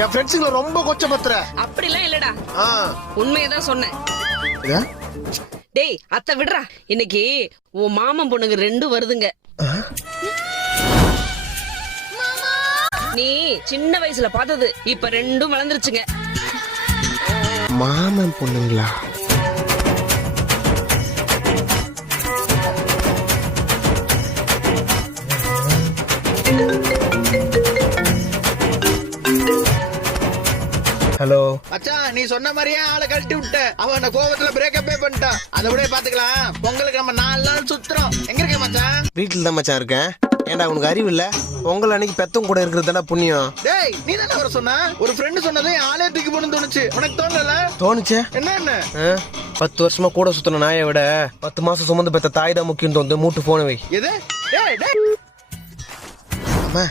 என் ஃப்ரெண்ட்ஸுங்களை ரொம்ப கொச்ச பத்துற. அப்படிலாம் இல்லடா, உண்மையதான் சொன்னேன். டேய் அத்தை விடுறா, இன்னைக்கு உன் மாமன் பொண்ணுங்க 2 வருதுங்க. நீ சின்ன வயசுல பார்த்தது இப்ப 2 வளர்ந்துருச்சுங்க. மாமன் பொண்ணுங்களா? ஹலோ மச்சான், நீ சொன்ன மாதிரியே ஆளை கழட்டி விட்ட. அவன் கோவத்துல பிரேக்கப்பே பண்ணிட்டான். அதை விட பாத்துக்கலாம். பொங்கலுக்கு நம்ம 4 நாள் சுத்துறோம். எங்க இருக்க மச்சான்? வீட்டுல தான் மச்சான் இருக்கேன். ஏன்டா உனக்கு அறிவு இல்ல? பொங்கல் அன்னைக்கு பெத்தம் கூட இருக்கிறது புண்ணியம். டேய், நீ தானே வர சொன்ன? ஒரு ஃப்ரெண்டு சொன்னதே ஆளே தூக்கி போன்னு தோணுச்சு. உனக்கு தோணல? தோணுச்சு. என்ன 10 வருஷமா கூட சுத்தின நாயை விட 10 மாசம் சுமந்து பெத்த தாய் தான் முக்கியம் தோணுது. மூட்டு போன வை. எது? டேய் டேய் அம்மா